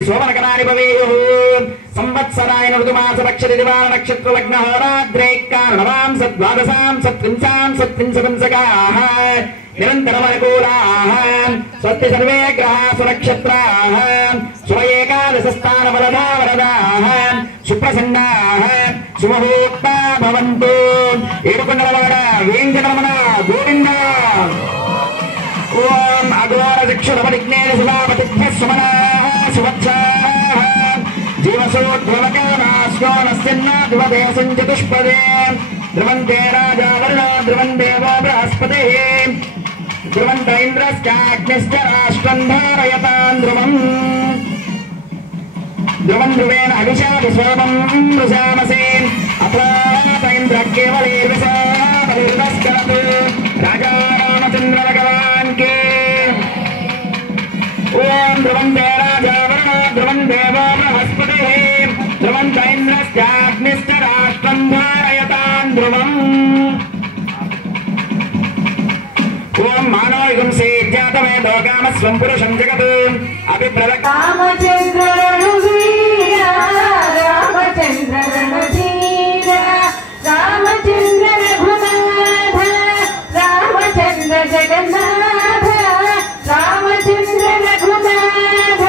सोमनकराणि भवेयुः संवत्सराय ऋतुमास पक्षति दिवान नक्षत्र लग्न होराद्रे कारणवां सद्वादसां सत्त्रिंसां सत्त्रिंशपंचकाः निरन्तरमनुकूलाः स्वस्ति सर्वे ग्रहाः सुनक्षत्राः शुभ एकादशस्थान वरदा वरदाः सुप्रसन्नाः शुभमुहूर्ता भवन्तु ఏడుకొండలవాడ వెంకటరమణ గోవింద ఓం అఘోర చక్షురపరిజ్ఞేన శివాపతిభ్యః సుమనాః సువత్సాః జీవసోద్భవకానాశ్కోనస్యన్నాదివదే సంచతుష్పదే ధ్రువంతే రాజా వరుణ ధ్రువం దేవో బృహస్పతిః ధ్రువంత ఇంద్రశ్చాగ్నిశ్చ రాష్ట్రం ధారయతాం ధ్రువం ధ్రువం ధ్రువేణ అభిషా విశ్వమం వృషామసే అప్రాత ఇంద్ర కేవలేర్విషాబలిర్వస్కరత్ రాజా రామచంద్ర భగవాన్ కే ఓం ధ్రువం దే రాజా వరుణ ధ్రువం దేవో బృహస్పతిః ధ్రువంత ఇంద్రశ్చాగ్నిశ్చ రాష్ట్రం ధారయతాం ధ్రువం ఓం మానవయుగం సేజ్జాతమేదో కామస్వం పురుషం జగత్ అభిప్రదక్ రామచంద్ర రణవీర రామచంద్ర రణధీర రామచంద్ర రఘునాథ రామచంద్ర జగన్నాథ రామచంద్ర రఘునాథ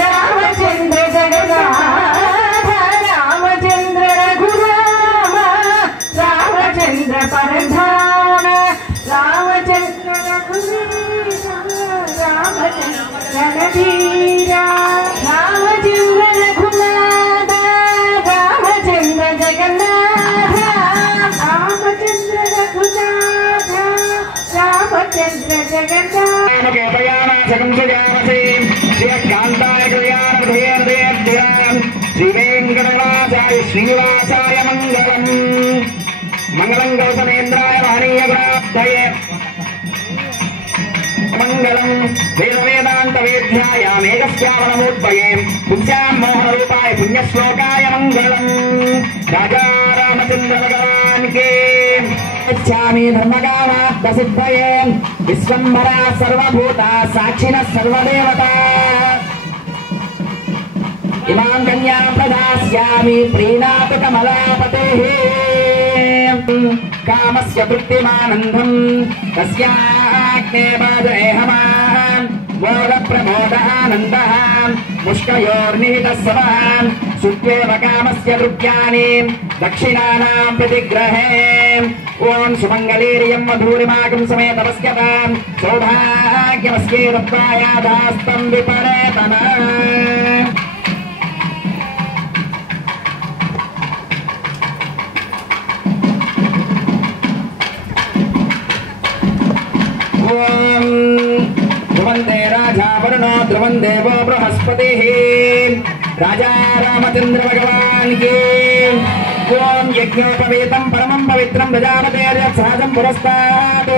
రామచంద్ర జగన్నాథ రామచంద్ర రఘురామ రామచంద్ర పరధామ రామచంద్ర రఘువీర రామచంద్ర రణధీర రామచంద్ర రఘునాథ రామచంద్ర జగన్నాథ రామచంద్ర రఘునాథ రామచంద్ర జగన్నాథ శ్రీ వెంకటనాథాయ శ్రీనివాసాయ మంగళం మంగళం గౌతమేంద్రాయ మహనీయ గుణాబ్ధయే మంగళం వేద వేదాంత వేద్యాయ మేఘశ్యామలమూర్తయే పుణ్యాం మోహన రూపాయ పుణ్యశ్లోకాయ మంగళం రాజా రామచంద్ర భగవాన్ కే ఇచ్చామి ధర్మకామార్థ సిద్ధయే విశ్వంభరా సర్వభూత సాక్షిణ సర్వదేవతా ఇమాం కన్యాం ప్రదాస్యామి ప్రీణాతు కమలాపతేః కామస్య తృప్తిమానందం తస్యాగ్నే బాధేహమాం మోద ప్రమోద ఆనందః ముష్కయోర్నిహితః సమః సుత్యేవ కామస్య దృగ్యాని దక్షిణానాం ప్రతిగ్రహే ఓం సుమంగళీర్యం మధురిమాగం సమేతమస్యతాం సౌభాగ్యమస్యేదత్వాయాదాస్తం విపరేతన ఓం ధ్రువంతే రాజా వరుణో ధ్రువం దేవో బృహస్పతిః రాజా రామచంద్ర భగవాన్ కి ఓం యజ్ఞోపవీతం పరమం పవిత్రం ప్రజాపతేర్యత్సహజం పురస్తాత్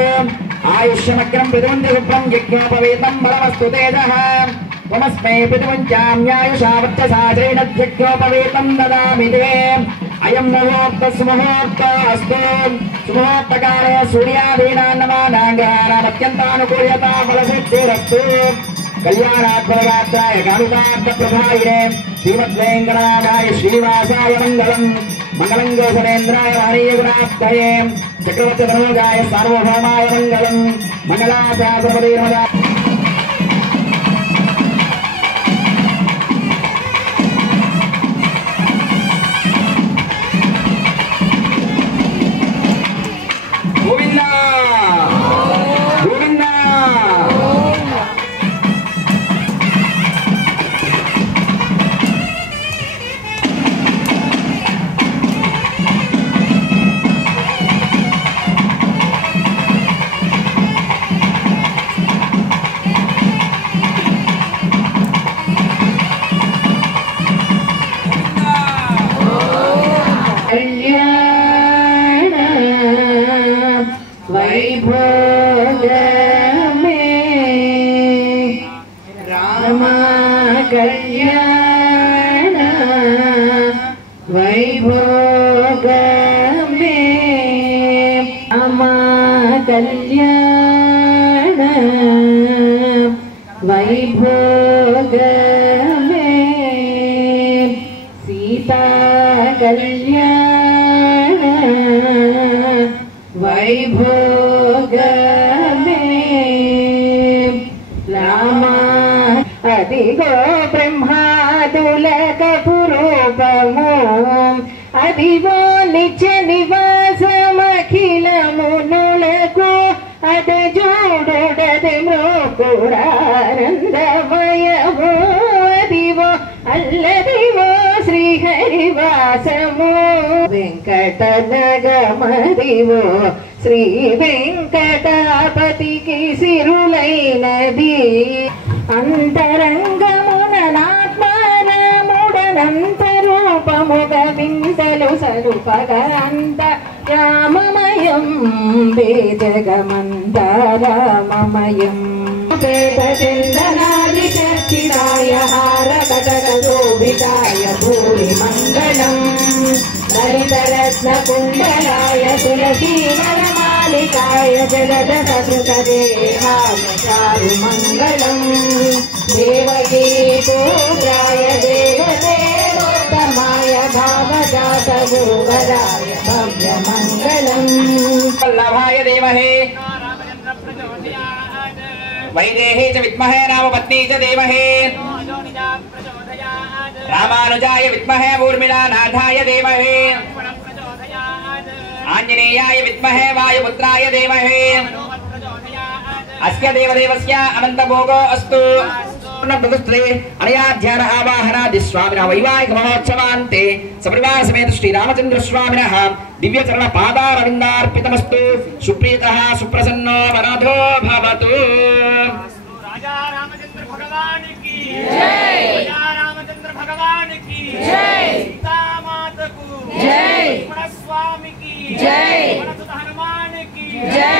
ఆయుష్యమగ్రం పితువంతి శుభ్రం యజ్ఞోపవీతం బలమస్తు తేజః త్వమస్మై పితువంచామ్యాయుషా వర్చసా శ్రీణద్యజ్ఞోపవీతం దదామి తే అయం ముహూర్తస్ముహూర్తస్తు సుముహూర్తకాలే సూర్యాదీనాన్నమానాంగానామత్యంతానుకూల్యతా ఫలసిద్ధిరస్తు కళ్యాణాత్మగాత్రాయ కామితార్థప్రదాయినే శ్రీమద్వేంకటనాథాయ శ్రీనివాసాయ మంగళం మంగళం గోసరేంద్రాయ మహనీయ గుణాబ్ధయే చక్రవర్తి ధనుజాయ సార్వభౌమాయ మంగళం మంగళాశాసనపదీర్మదా కళ్యాణ వైభోగమే అమా కళ్యాణ వైభోగమే కళ్యాణ వైభోగమే రామా అదిగో బ్రహ్మాదులక పురూపము అదిగో నిత్య నివాసమఖిలమునులకు అదే జోడొడది మృకురానందమయము అదివో అల్లదివో శ్రీహరివాసము వెంకటనగమదివో శ్రీ వెంకటాపతికి సిరులైనది అంతరంగముననాత్మానముడనంతరూపముగ వింతలు సరుపగంత రామమయం వేదగమంతరామమయం వేదచందనాది చర్చితాయ హారకటకశోభితాయ భూరి మంగళం హరితరత్నకుండలాయ తులసీవనమాలికాయ జగద సకృతదేహాయ చారు మంగళం దేవకీ పుత్రాయ దేవదేవోత్తమాయ భావజాత గురువరాయ భవ్య మంగళం వల్లభాయ దేమహే వైదేహీ చ విద్మహే రామపత్నీ చ దేమహే రామానుజాయ విద్మహే ఊర్మిళానాథాయ దేమహే ఆంజనేయాయ విద్మహే వాయుపుత్రాయ దేమహే అస్య దేవదేవస్య అనంతభోగో అస్తు ప్రతిష్ఠే అనయాధ్యాన ఆవాహనాది స్వామిన వైవాహిక మహోత్సవాంతే సపరివార సమేత శ్రీరామచంద్ర స్వామినః దివ్యచరణ పాదారవిందార్పితమస్తు సుప్రీతః సుప్రసన్నో వరదో భవతు राजा रामचंद्र भगवान की जय राजा रामचंद्र भगवान की जय सीता माता को जय स्वामी की जय हनुमान की जय